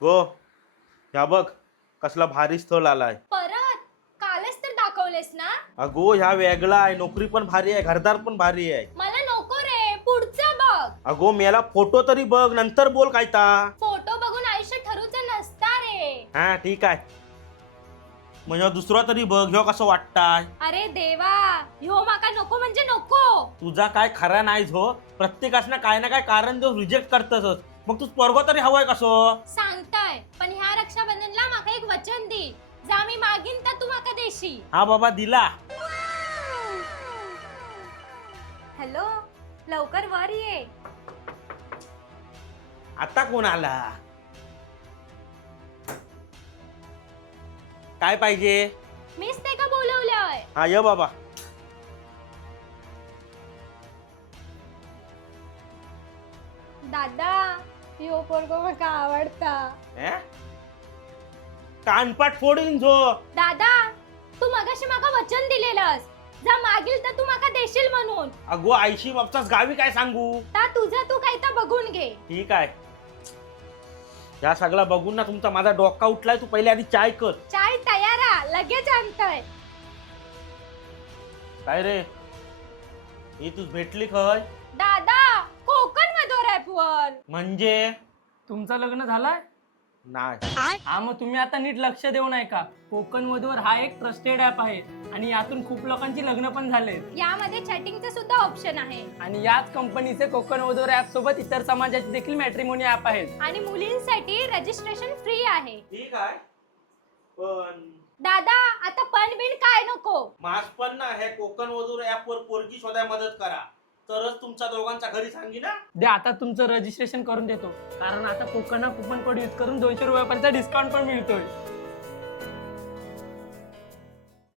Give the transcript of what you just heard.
गो ह्या बघ कसला भारी स्थळ आलाय. परत कालच तर दाखवलेस ना. अगो ह्या वेगळा आहे, नोकरी पण भारी आहे, घरदार पण भारी आहे. मला नको रे, पुढचं बघ. अगो मेला फोटो तरी बघ, नंतर बोल काय ता. फोटो बघून आयुष्य ठरूचं नसता रे. हा ठीक आहे, म्हणजे दुसरा तरी बघ, ह्यो कसं वाटताय. अरे देवा, ह्यो माका नको म्हणजे नको. तुझा काय खरा नाहीच हो, प्रत्येकासना काय ना काय कारण देऊन रिजेक्ट करतस. मग तू पोरगो तरी हवाय कसो. सांगताय पण ह्या रक्षाबंधनला माका एक वचन दे, जा मी मागीन तर तू माका देशी. हा बाबा दिला. हॅलो, लवकर वर ये. आता कोण आला, काय पाहिजे. मीच ते का बोलवलंय. हा ये बाबा. दादा, ह्यो पोरगो माका आवडता. कानपाट फोडीन जो. दादा, तू मगाशी माका वचन दिलेलंस, जा मागील तर तू माका देशील म्हणून. अगो आईशी बाबचाच गावी काय सांगू. ता तुझं तू काही तर बघून घे. ठीक आहे, या सगळा बघून ना तुमचा माझा डोका उठलाय. तू पहिले आधी चाय कर. चाय तयार आहे, लगेच आणतोय. काय रे, ही तू भेटली खय. दादा, कोकण मधोर ॲपवर. म्हणजे तुमचं लग्न झालंय? नाही. हा, मग तुम्ही आता नीट लक्ष देऊ नये का. कोकण वधूवर हा एक ट्रस्टेड ऍप आहे आणि यातून खूप लोकांची लग्न पण झाले. यामध्ये चॅटिंगचं सुद्धा ऑप्शन आहे आणि याच कंपनीचे कोकण वधूवर ऍप सोबत इतर समाजाचे देखील मॅट्रिमोनी ऍप आहेत. आणि मुलींसाठी रजिस्ट्रेशन फ्री आहे. ठीक आहे, पण दादा, आता पण बिन काय नको. मास पण ना हे कोकण वधूर ऍप वर पोरगी शोधाय मदत करा, तरच तुमच्या दोघांच्या घरी सांगी ना. दे आता तुमचं रजिस्ट्रेशन करून देतो, कारण आता कोकण कुपन कोड यूज करून ₹200 डिस्काउंट पण मिळतोय.